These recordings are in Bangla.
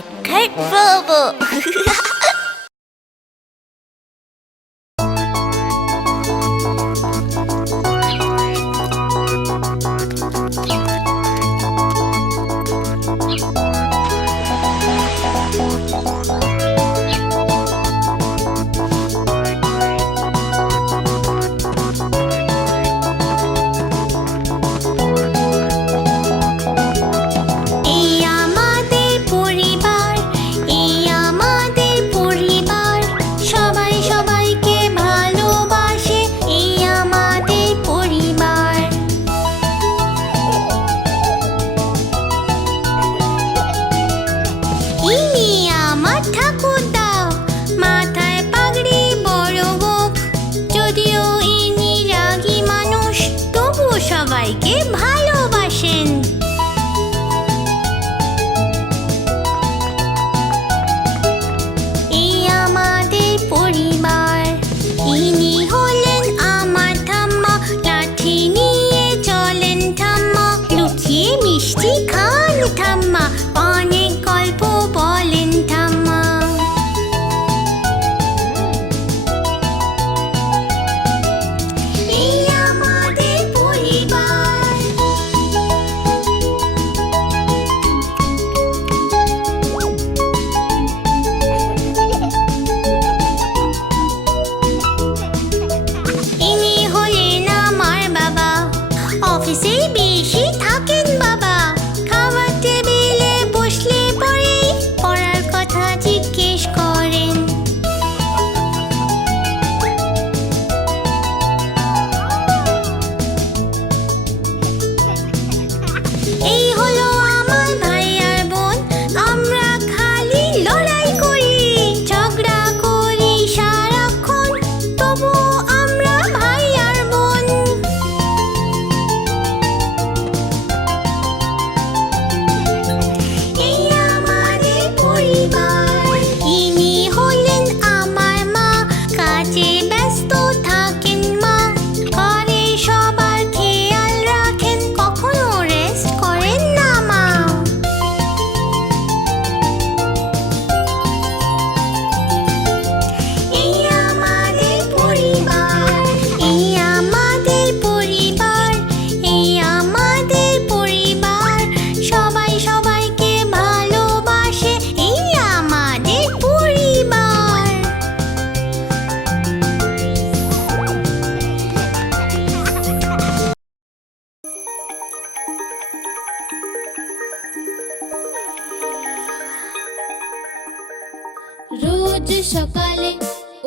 Kurt Bobo. সবাইকে ভালোবাসেন। এই আমাদের পরিবার। ইনি হলেন আমার ঠাম্মা, লাঠি নিয়ে চলেন ঠাম্মা, লুকিয়ে মিষ্টি খান ঠাম্মা, অনেক গল্প বলেন ঠাম্মা। অফিসে বেশি থাকেন বাবা, খাবার টেবিলে বসলে পরে পড়ার কথা জিজ্ঞেস করেন। এই হলো আমার ভাই আর বোন, আমরা খালি লড়াই করি, ঝগড়া করি সারাক্ষণ, তবু আমরা ভাই আর বোন। ইনি হলেন আমার মা, কাজে ব্যস্ত থাকেন মা, ঘরে সবার খেয়াল রাখেন, কখনো রেস্ট করেন না মা। এই আমাদের পরিবার, এই আমাদের পরিবার, এই আমাদের পরিবার, সবাই সবাইকে ভালোবাসে, এই আমাদের পরিবার। রোজ সকালে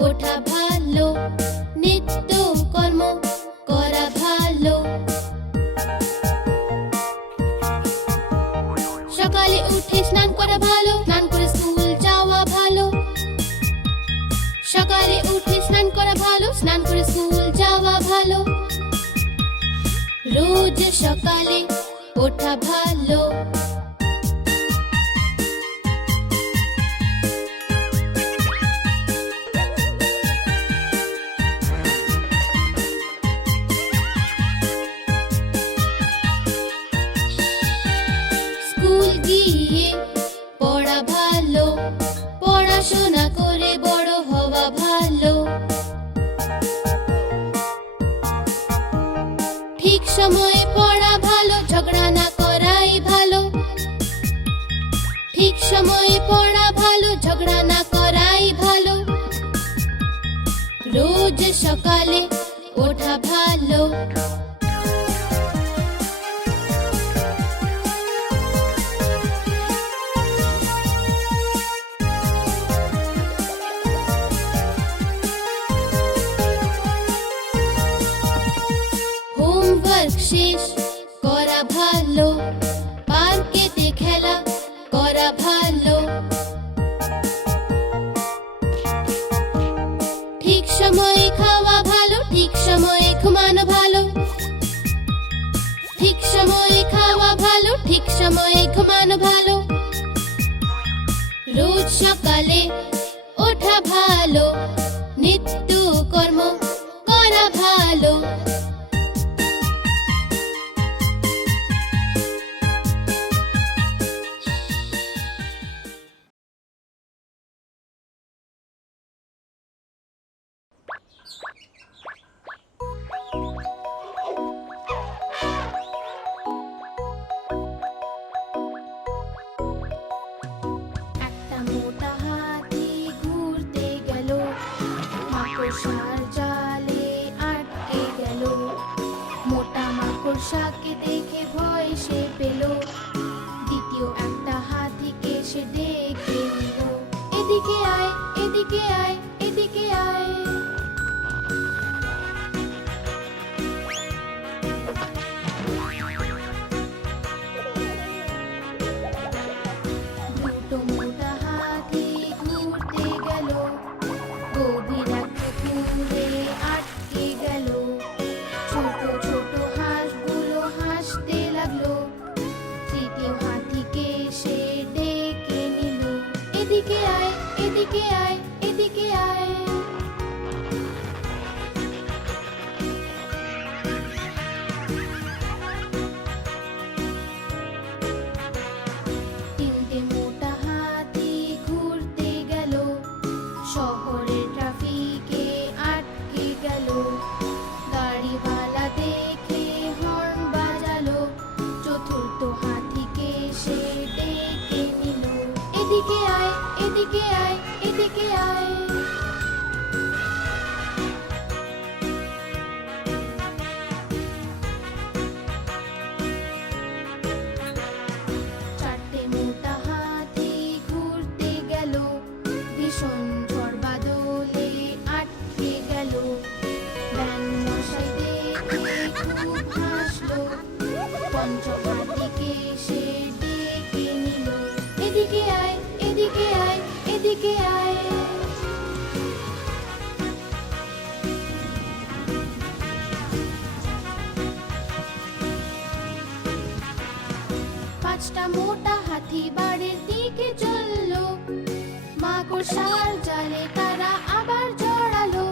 ওঠা ভালো, নিত্য কর্ম করা ভালো। সকালে উঠে স্নান করা ভালো, স্নান করে স্কুল যাওয়া ভালো। সকালে উঠে স্নান করা ভালো, স্নান করে স্কুল যাওয়া ভালো। রোজ সকালে ওঠা ভালো। স্কুল গিয়ে পড়া ভালো, পড়াশোনা করে বড় হওয়া ভালো। ঠিক সময়ে পড়া ভালো, ঝগড়া না করাই ভালো। ঠিক সময়ে পড়া ভালো, ঝগড়া না করাই ভালো। রোজ সকালে ওঠা ভালো। হোমওয়ার্ক শেষ করা ভালো, পার্কেতে খেলা করা ভালো। ঠিক সময়ে খাওয়া ভালো, ঠিক সময়ে ঘুমানো ভালো। ঠিক সময়ে খাওয়া ভালো, ঠিক সময়ে ঘুমানো ভালো। রোজ সকালে ওঠা ভালো, নিত্য কর্ম করা ভালো। মাকড়সার জালে আটকে গেল। মোটা মাকড়সাকে দেখে ভয় সে পেল। দ্বিতীয় একটা হাতিকে সে ডেকে নিল। এদিকে আয়, এদিকে আয়, এদিকে আয়। দুটো মোটা হাতি ঘুরতে গেল। গভীর এক পুকুরে আটকে গেল। ছোট ছোট হাঁসগুলো হাসতে লাগলো। তৃতীয় হাতিকে সে ডেকে নিল। এদিকে আয়, এদিকে আয়, এদিকে আয়। তিনটে মোটা হাতি ঘুরতে গেল। শহরের ট্রাফিকে আটকে গেল। গাড়িওয়ালা দেখে হর্ন বাজালো। চতুর্থ হাতিকে সে ডেকে নিল। এদিকে আয়, এদিকে আয়, এদিকে আয়। চারটে মোটা হাতি ঘুরতে গেল। ভীষণ ঝড় বাদলে আটকে গেল। ব্যাঙ মশাই দেখে খুব হাসলো। পঞ্চম হাতিকে সে ডেকে নিল। এদিকে আয়, এদিকে আয়, এদিকে আয়। পাঁচটা মোটা হাতি বাড়ির দিকে চললো। মাকড়সার জালে তারা আবার জড়ালো।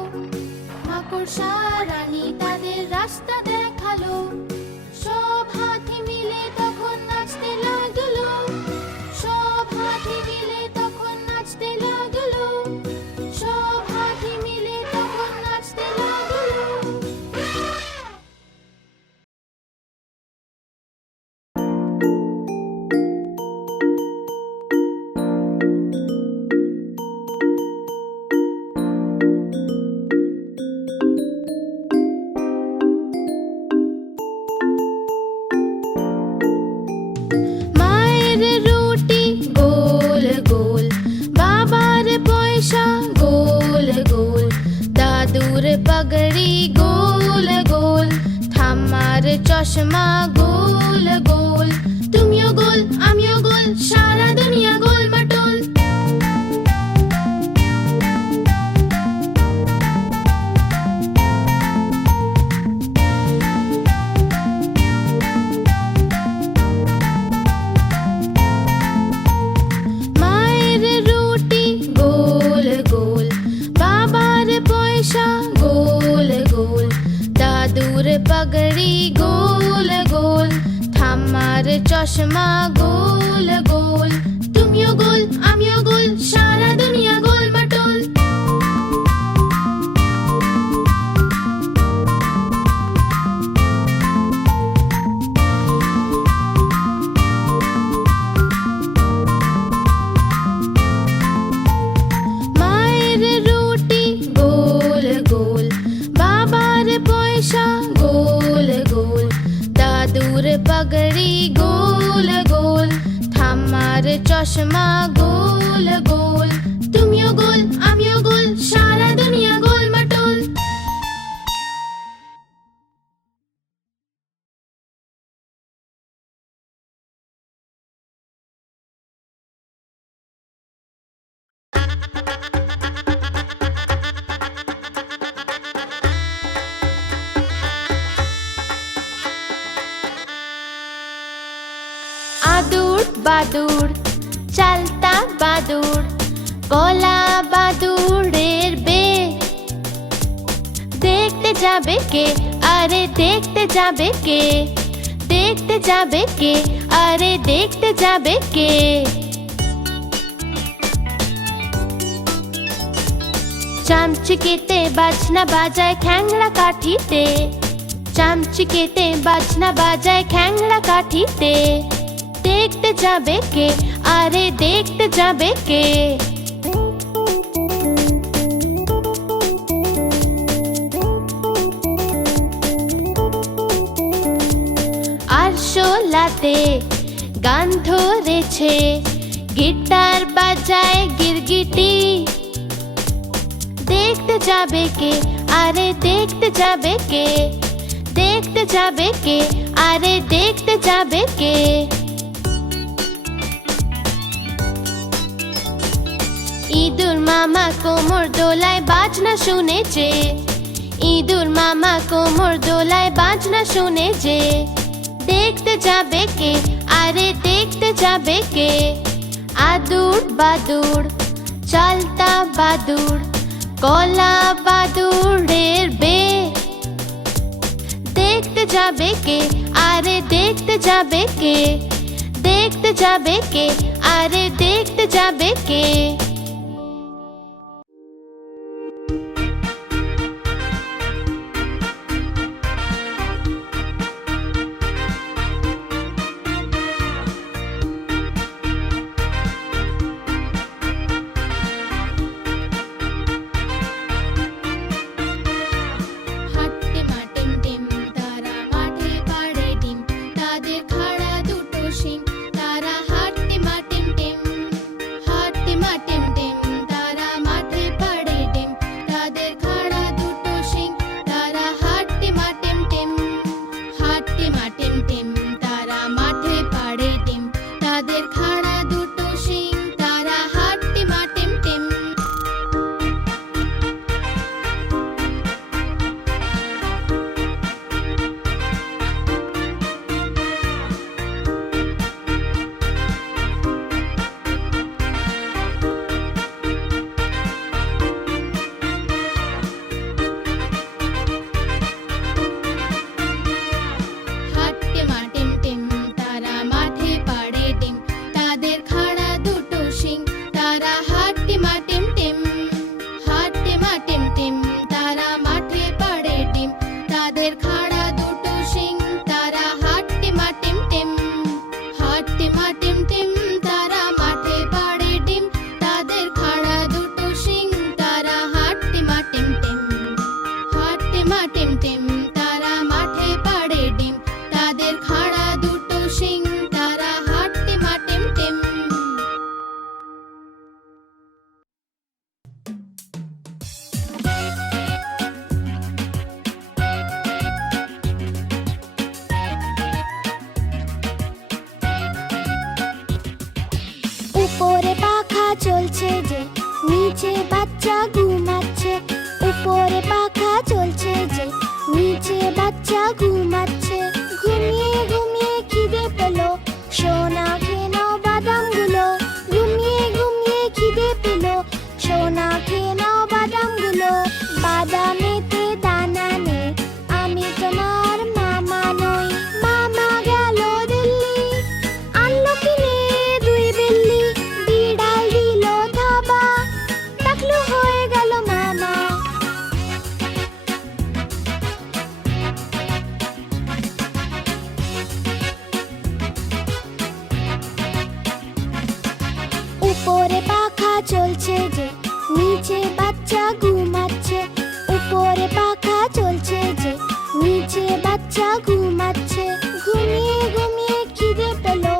মাকড়সা রানী তাদের রাস্তা দেখালো। সব হাতি মিলে তখন নাচতে লাগলো। সব হাতি মিলে তখন নাচতে লাগলো। সব হাতি মিলে তখন নাচতে লাগলো। মায়ের রুটি গোল গোল, বাবার পয়সা গোল গোল, দাদুর পাগড়ি গোল গোল, ঠাম্মার চশমা গোল গোল। তুমিও গোল, আমিও গোল, সারা দুনিয়া গোল মাটোল। মায়ের রুটি গোল গোল, বাবার পয়সা গোল গোল, দাদুর পাগড়ি গোল গোল, ঠাম্মার চশমা গোল গোল। তুমিও গোল, আমিও গোল, সারা দুনিয়া গোল মাটোল। মায়ের রুটি গোল গোল, বাবার পয়সা গোল গোল, দাদুর পাগড়ি গোল গোল, ঠাম্মার চশমা গোল গোল। তুমিও গোল, আমিও গোল, সারা দুনিয়া গোল মাটোল। আদুর বাদুর চালতা বাদুর, কলা বাদুরের বে। দেখতে যাবে কে, আরে দেখতে যাবে কে, দেখতে যাবে কে, আরে দেখতে যাবে কে। চামচিকেতে বাজনা বাজায় খ্যাংড়া কাঠিতে, চামচিকেতে বাজনা বাজায় খ্যাংড়া কাঠিতে। দেখতে যাবে কে, আরে দেখতে যাবে কে। হাতে গান ধরেছে, গিটার বাজায় গিরগিটি। দেখতে যাবে কে, আরে দেখতে যাবে কে, দেখতে যাবে কে, আরে দেখতে যাবে কে। ইঁদুর মামা কোমর দোলায় বাজনা শুনেছে, ইঁদুর মামা কোমর দোলায় বাজনা শুনেছে। দেখতে যাবে কে, আরে দেখতে যাবে কে। আদুর বাদুর চালতা বাদুর, কলা বাদুড়ের বে। দেখতে যাবে কে, আরে দেখতে যাবে কে, দেখতে যাবে কে, আরে দেখতে যাবে কে। উপরে পাখা চলছে যে, নিচে বাচ্চা ঘুমাচ্ছে। উপরে পাখা চলছে যে, নিচে বাচ্চা ঘুমাচ্ছে। ঘুমিয়ে ঘুমিয়ে খিদে পেলো, সোনা খেয়ে নাও বাদামগুলো। ঘুমিয়ে ঘুমিয়ে খিদে পেলো, সোনা খেয়ে নাও বাদামগুলো। বাদামেতে দানা নেই, আমি তোমার মামা নই। মামা গেল দিল্লি, আনলো কিনে দুই বিল্লি। বিড়াল দিল থাবা, টাকলু হয়ে গেল মামা। উপরে পাখা চলছে যে, নিচে বাচ্চা ঘুমাচ্ছে। উপরে পাখা চলছে যে, নিচে বাচ্চা ঘুমাচ্ছে। ঘুমিয়ে ঘুমিয়ে খিদে পেলো,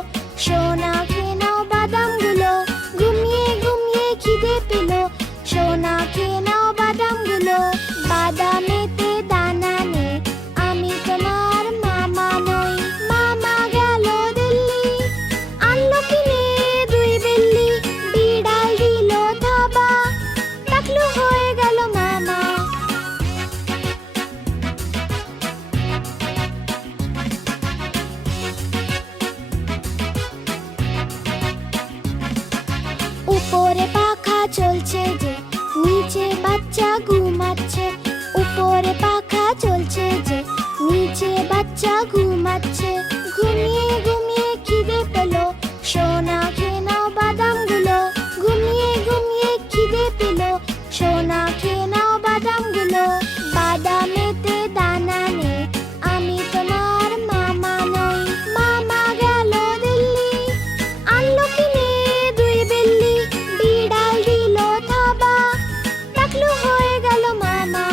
সোনা খেয়ে নাও বাদামগুলো। ঘুমিয়ে ঘুমিয়ে খিদে পেলো, সোনা খেয়ে নাও বাদামগুলো। বাদামেতে দানা নেই, আমি তোমার মামা নই। মামা গেল দিল্লি, আনলো কিনে দুই বিল্লি। বিড়াল দিল থাবা, টাকলু হয়ে গেল মামা। উপরে পাখা চলছে যে, নিচে বাচ্চা ঘুমাচ্ছে। উপরে পাখা চলছে যে, নিচে বাচ্চা ঘুমাচ্ছে। ঘুমিয়ে ঘুমিয়ে খিদে পেলো, সোনা খেয়ে নাও বাদামগুলো। ঘুমিয়ে ঘুমিয়ে খিদে পেলো, সোনা খেয়ে নাও বাদামগুলো। বাদামেতে দানা নেই, আমি তোমার মামা নই। মামা গেল দিল্লি, আনলো কিনে দুই বিল্লি। বিড়াল দিল থাবা, টাকলু হয়ে গেল মামা।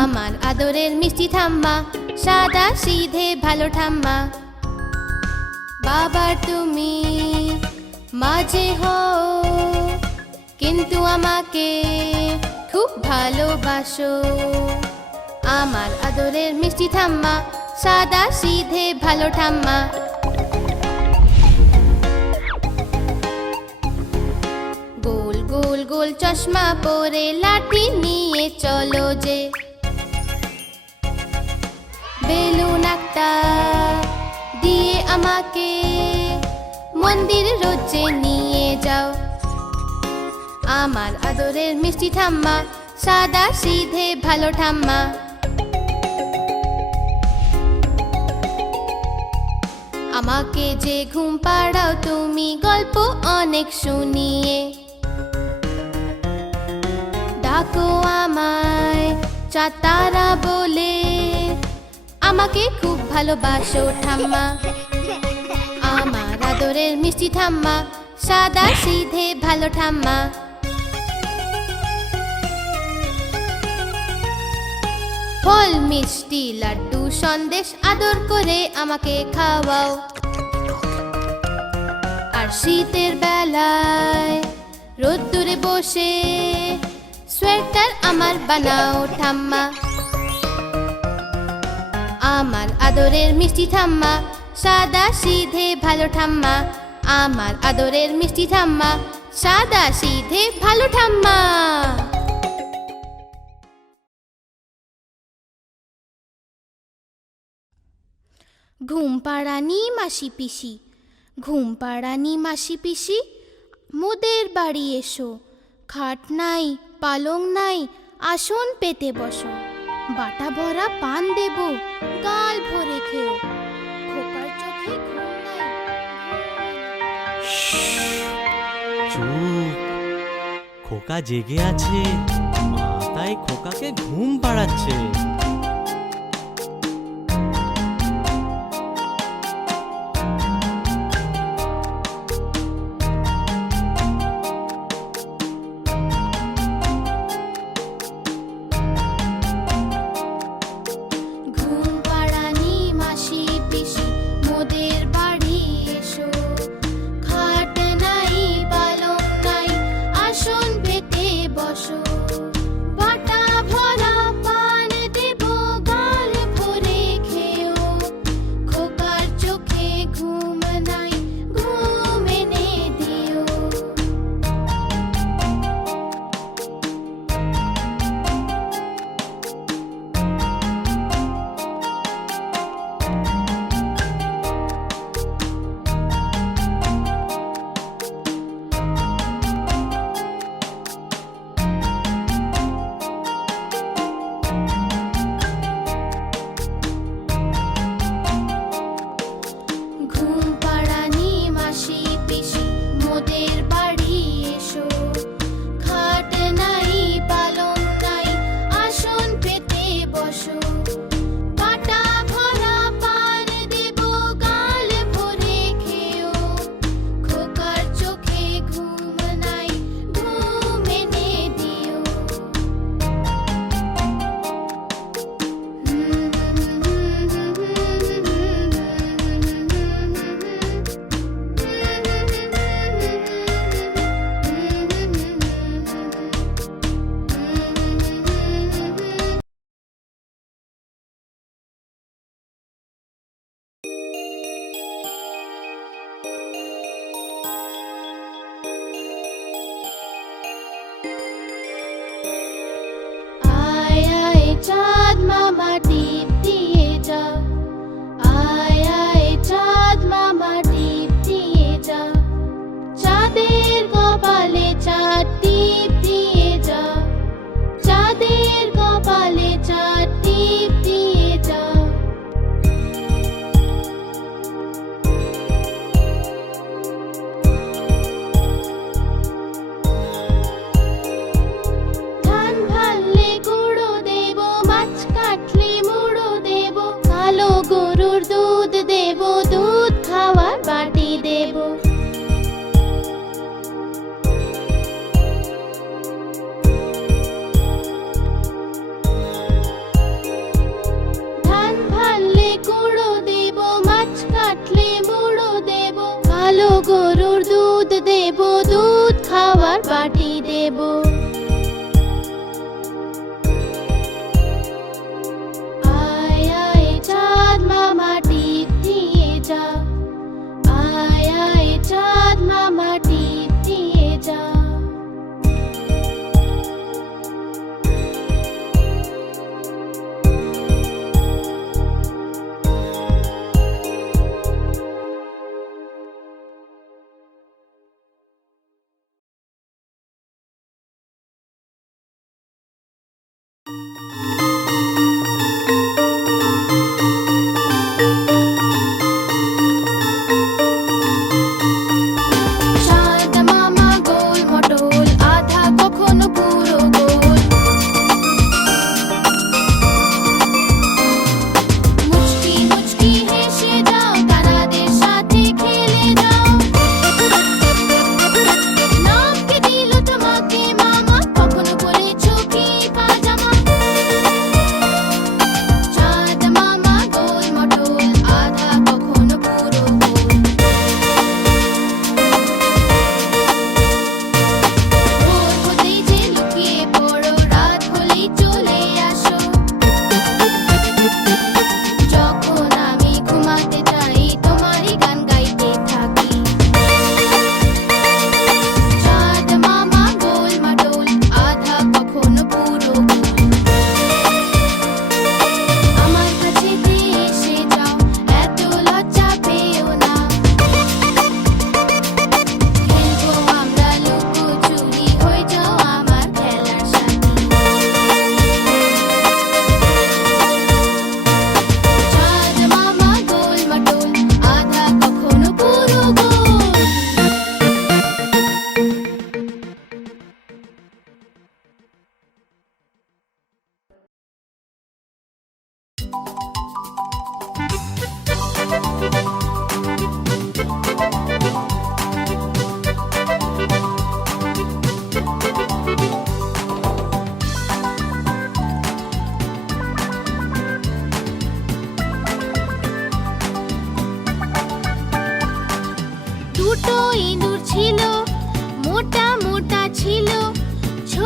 আমার আদরের মিষ্টি ঠাম্মা, সাদা সিধে ভালো ঠাম্মা। বাবার তুমি মাঝে হও, কিন্তু আমাকে খুব ভালোবাসো। আমার আদরের মিষ্টি ঠাম্মা, সাদা সিধে ভালো ঠাম্মা। গোল গোল গোল চশমা পরে লাঠি নিয়ে চলো যে, বেলুন একটা দিয়ে আমাকে মন্দির রোজে নিয়ে যাও। আমার আদরের মিষ্টি ঠাম্মা, সাদা সিধে ভালো ঠাম্মা। আমাকে যে ঘুম পাড়াও তুমি গল্প অনেক শুনিয়ে, ডাকো আমায় চাঁদ তারা বলে, আমাকে খুব ভালোবাসো ঠাম্মা। আমার আদরের মিষ্টি ঠাম্মা, সাদা সিধে ভালো ঠাম্মা। ফল মিষ্টি লাড্ডু সন্দেশ আদর করে আমাকে খাওয়াও। আর শীতের বেলায় রোদ্দুরে বসে সোয়েটার আমার বানাও ঠাম্মা। আমার আদরের মিষ্টি ঠাম্মা, সাদা সিধে ভালো ঠাম্মা। আমার আদরের মিষ্টি ঠাম্মা, সাদা সিধে ভালো ঠাম্মা। ঘুম পাড়ানি মাসি পিসি, ঘুম পাড়ানি মাসি পিসি, মোদের বাড়ি এসো। খাট নাই পালং নাই, আসন পেতে বসো। বাটা ভরা পান দেব, গাল ভরে খেও। খোকার চোখে ঘুম নাই। চুপ, খোকা জেগে আছে, মা তাই খোকাকে ঘুম পাড়াচ্ছে। ঘুম পাড়ানি মাসি পিসি, মোদের বাড়ি এসো। খাট নাই পালং নাই, আসন পেতে বসো। বাটা ভরা পান দেব,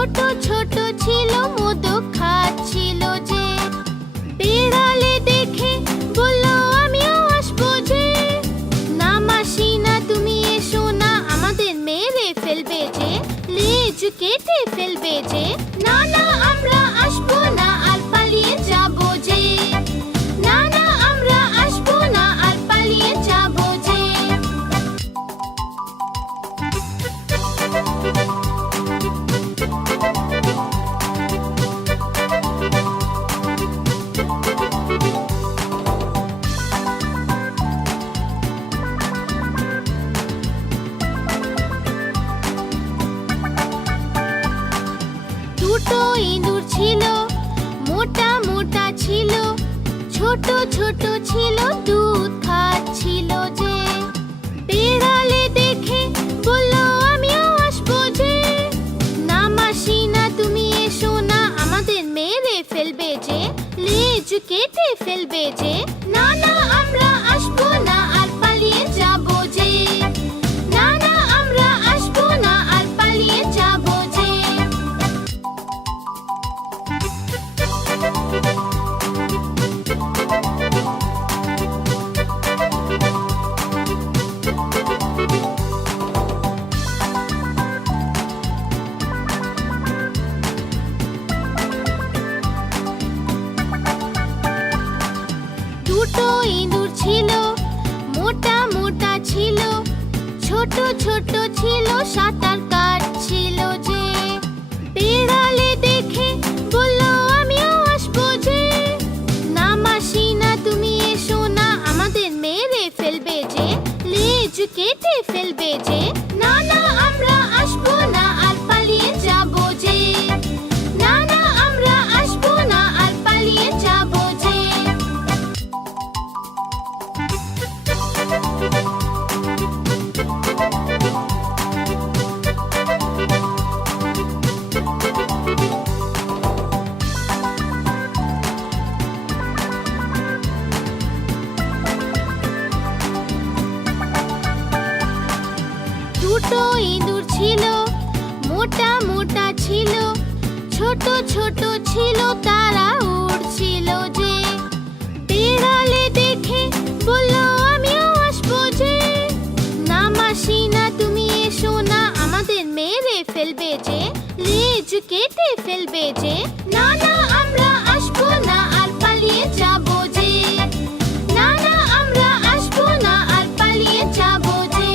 ছোট ছোট ছিল মোদক খাচ্ছিল যে বিড়ালে দেখে বলল আমিও আসবো যে না মাসি না তুমি এসো না আমাদের মেরে ফেলবে যে লেজ কেটে ফেলবে যে না না আমরা আসবো না আর পালিয়ে যাবো যে না না আমরা আসবো না আর পালিয়ে যাবো যে দুটো ইঁদুর ছিল মোটা মোটা ছিল ছোট ছোট ছিল দুধ খাচ্ছিল যে বিড়ালে দেখে বলল আমিও আসবো যে না মাসি না তুমি এসো না আমাদের মেরে ফেলবে যে লেজ কেটে ফেলবে যে না না আমরা আসবো না আর পালিয়ে যাবো যে না না আমরা আসবো না আর পালিয়ে যাবো যে দুটো ইঁদুর ছিল মোটা মোটা ছিল ছোট ছোট ছিল সাঁতার কাটছিল যে বিড়ালে দেখে বলল আমিও আসবো যে না মাসি না তুমি এসো না আমাদের মেরে ফেলবে যে লেজ কেটে ফেলবে যে না না আমরা আসবো না আর পালিয়ে যাবো যে না না আমরা আসবো না আর পালিয়ে যাবো যে দুটো ইঁদুর ছিল মোটা মোটা ছিল ছোট ছোট ছিল তারা উড়ছিল যে বিড়ালে দেখে বলল আমিও আসবো যে না মাসি না তুমি এসো না আমাদের মেরে ফেলবে যে লেজ কেটে ফেলবে যে না না আমরা আসবো না আর পালিয়ে যাবো যে না না আমরা আসবো না আর পালিয়ে যাবো যে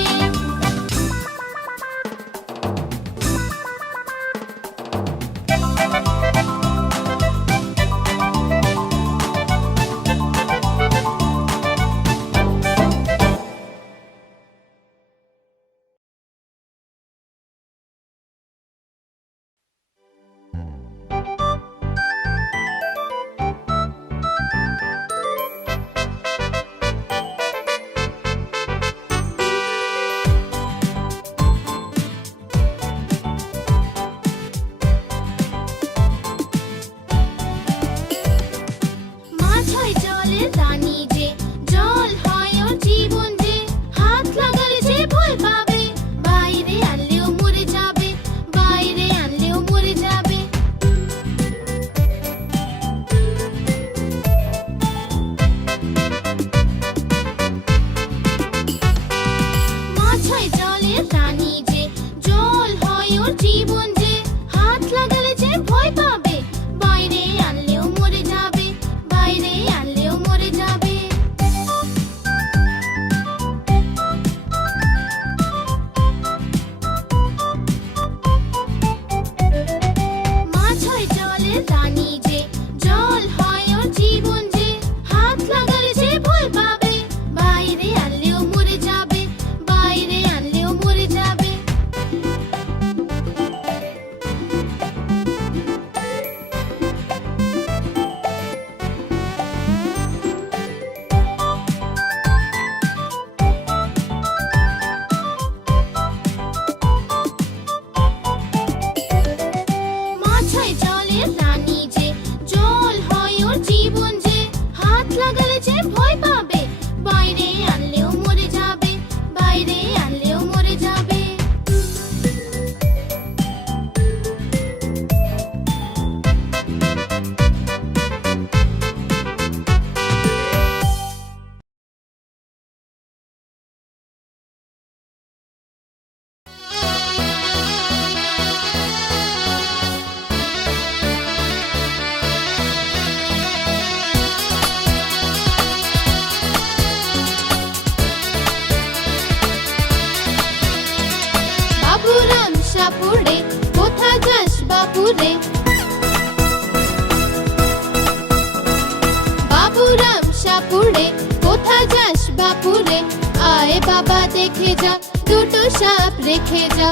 রেখে যা, দুটো সাপ রেখে যা।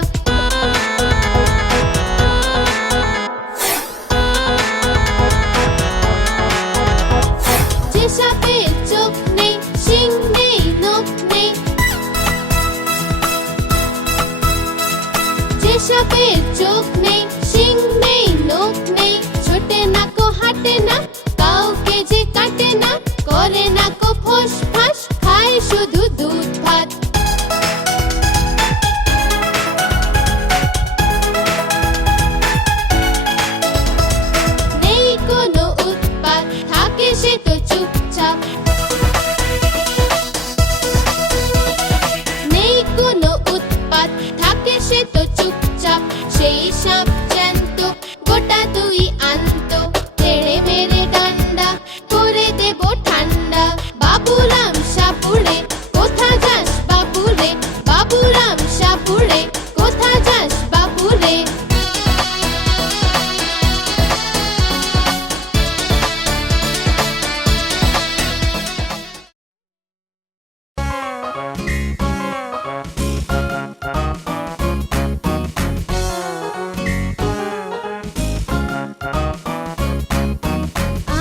যে সাপের চোখ নেই, শিং নেই, নখ নেই, যে সাপের চোখ নেই, শিং নেই, নখ নেই, ছোটে না কো হাঁটে না, কাউকে যে কাটে না, করে না কো ফোঁস ফাঁস, খায় শুধু দুধ ভাত। নেই কোনো উৎপাত, থাকে সে তো চুপচাপ। নেই কোনো উৎপাত, থাকে সে তো চুপচাপ। সেই সাপ জ্যান্ত, গোটা দুই আন্ত, তেড়ে মেরে ডান্ডা করে দেব ঠান্ডা। বাবুরাম সাপুড়ে, কোথা যাস বাপুরে, বাবুরাম সাপুড়ে, কোথা যাস বাপুরে।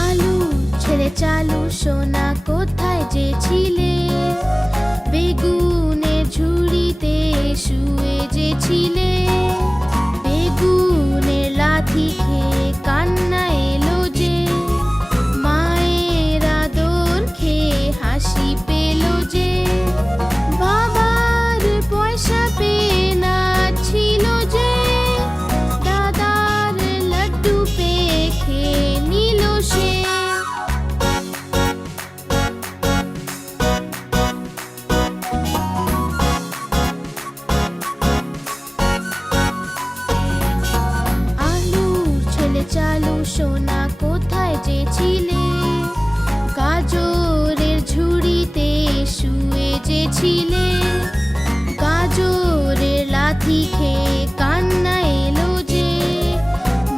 আলু ছেড়ে চালু সোনা কোথায় যে ছিলে, বেগুনের ঝুড়িতে শুয়ে যে ছিলে। বেগুনের লাথি খেয়ে কান্না এলো যে, মায়ের আদর খেয়ে হাসি পেল যে। বাবার পয়সা পেয়ে নাচছিল যে, দাদার লাড্ডু পেয়ে খেয়ে নিল সে। আলুর ছেলে চালু সোনা কোথায় যে ছিলে, গাজরের ঝুড়িতে শুয়ে যে ছিলে। গাজরের লাথি খেয়ে কান্না এলো যে,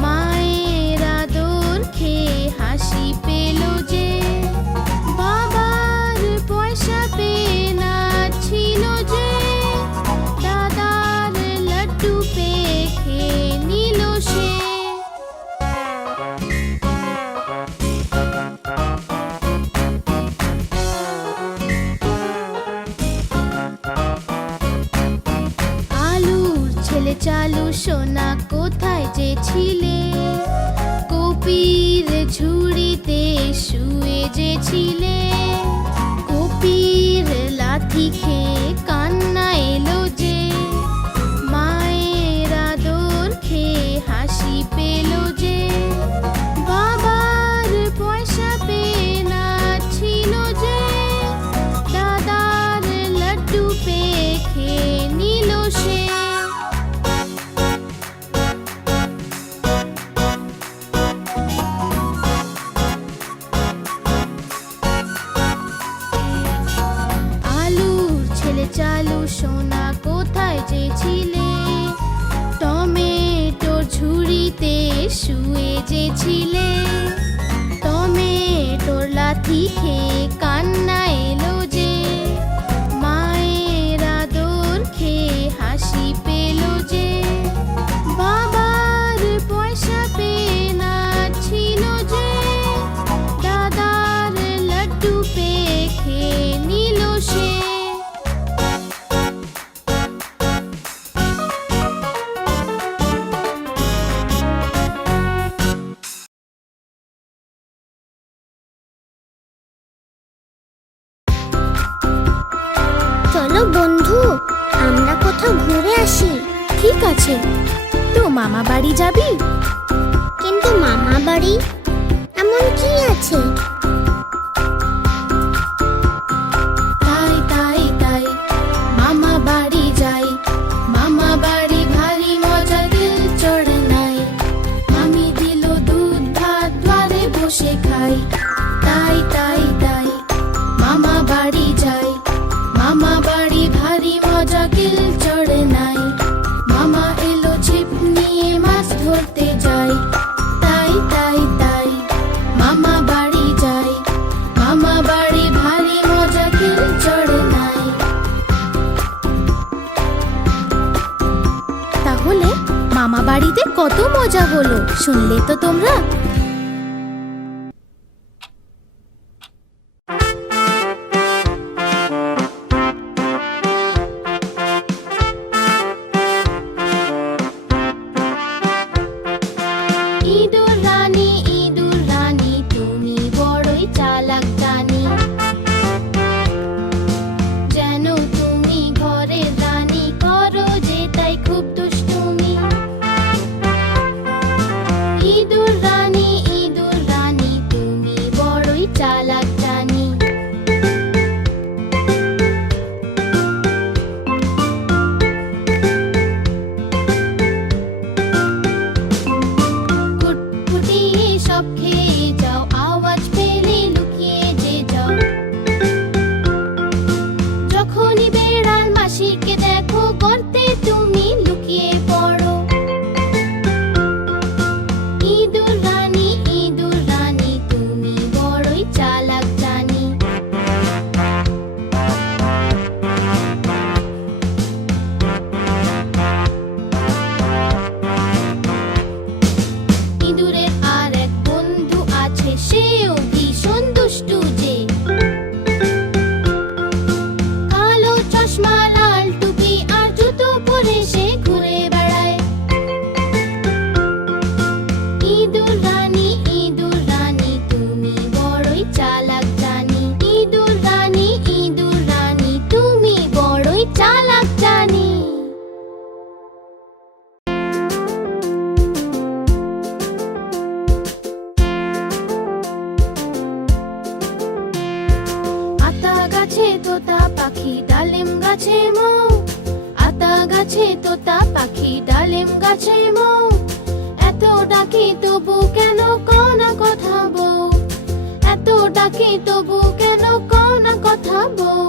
মায়ের আদর খেয়ে হাসি পেল যে। বাবার পয়সা পেয়ে নাচছিল যে, দাদার লাড্ডু পেয়ে খেয়ে নিল সে। আলুর ছেলে চালু সোনা কোথায় যে ছিলে, কপির ঝুড়িতে শুয়ে যে ছিলে। কপির লাথি খেয়ে কান্না এলো যে, মায়ের আদর খেয়ে হাসি পেল যে। বাবার পয়সা পেয়ে নাচছিল যে, দাদার লাড্ডু পেয়ে খেয়ে নিল সে। আলুর ছেলে চালু সোনা কোথায় যে ছিলে, টমেটোর ঝুড়িতে শুয়ে যে ছিলে। টমেটোর লাথি খেয়ে কান্না এলো যে, মায়ের আদর খেয়ে হাসি পেল যে। বাবার পয়সা পেয়ে নাচছিল যে, দাদার লাড্ডু পেয়ে খেয়ে নিল সে। চলো বন্ধু, আমরা কোথাও ঘুরে আসি। ঠিক আছে, তো মামা বাড়ি যাবি? কিন্তু মামা বাড়ি এমন কি আছে? তাই তাই তাই মামা বাড়ি যাই, মামা বাড়ি ভারী মজা দিল চড়ে নাই। মামি দিল দুধ ভাত দ্বারে বসে খাই। তাই তাই তাই মামা বাড়ি যাই, মামা বাড়ি ভারী মজা দিল চড়ে নাই। মামা এলো ছিপ নিয়ে মাছ ধরতে যাই। তাই তাই তাই মামা বাড়ি যাই, মামা বাড়ি ভারী মজা দিল চড়ে নাই। মামা বাড়িতে কত মজা হলো, শুনলে তো তোমরা? ইঁদুর রানী তুমি বড়ই চালাক জানি, যেন তুমি ঘরের রানী, করো যে তাই খুব দুষ্টুমি। ইঁদুর রানী তুমি বড়ই চালাক জানি। কুটকুটি সব খেয়ে যাও, আওয়াজ পেলে লুকিয়ে যে যাও। যখনই বেড়াল মাসিকে দেখো, গর্তে তুমি লুকিয়ে পড়ো। ইঁদুর রানী তুমি বড়ই চালাক জানি। ইঁদুরের আর এক বন্ধু আছে, সেও ভীষণ দুষ্টু যে। কালো চশমা, লাল টুপি আর জুতো পরে সে ঘুরে বেড়ায়। ইঁদুর রানী তুমি বড়ই চালাক জানি। ইঁদুর রানী তুমি বড়ই চালাক জানি। আতা গাছে তোতা পাখি, ডালিম গাছে মৌ। আতা গাছে তোতা পাখি, ডালিম গাছে মৌ। এত ডাকি তবু কেন কও না কথা বউ? এত ডাকি তবু কেন কও না কথা বউ?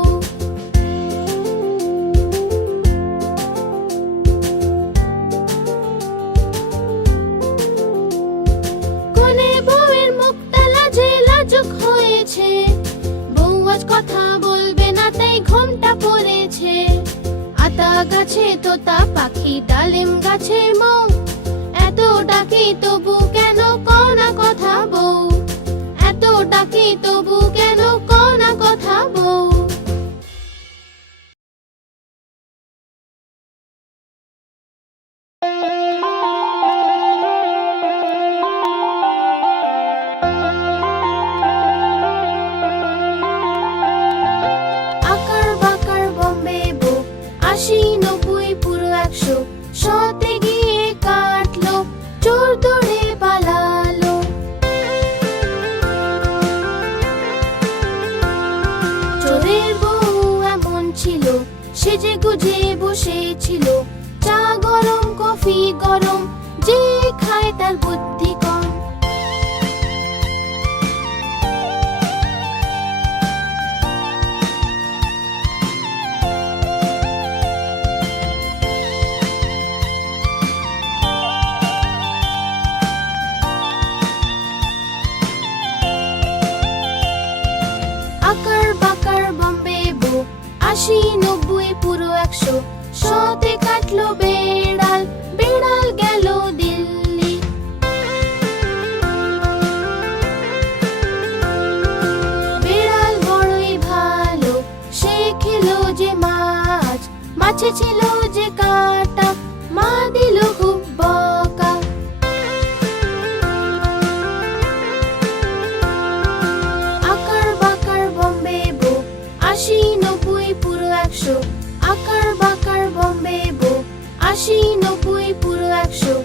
কোনে বউয়ের মুখটা লাজে লাজুক হয়েছে, বউ আজ কথা বলবে না তাই ঘোমটা পড়েছে। আতা গাছে তোতা পাখি, ডালিম গাছে মৌ। এত ডাকি তবু কেন কও না কথা বউ? এত ডাকি তবু কেন কও না কথা বউ? আকার বাকার বম্বে বউ, ৮০, ৯০, পুরো ১০০। শতে গিয়ে কাটলো, চোর দৌড়ে পালালো। চোরের বউ এমন ছিল, সেজে গুজে বসেছিল। চা গরম, কফি গরম, যে খায় তার বুদ্ধি কম। আকার বাকার বম্বে বউ, ৮০, ৯০, পুরো ১০০। শতে কাটলো বেড়াল, বেড়াল গেল দিল্লি। বেড়াল বড়ই ভালো, সে খেলো যে মাছ। মাছে ছিল যে কাঁটা, মা দিল খুব বকা। আকার বাকার বম্বে বউ, ৮০, ৯০, পুরো ১০০। আকার বাকার বম্বে বউ, ৮০, ৯০, পুরো ১০০।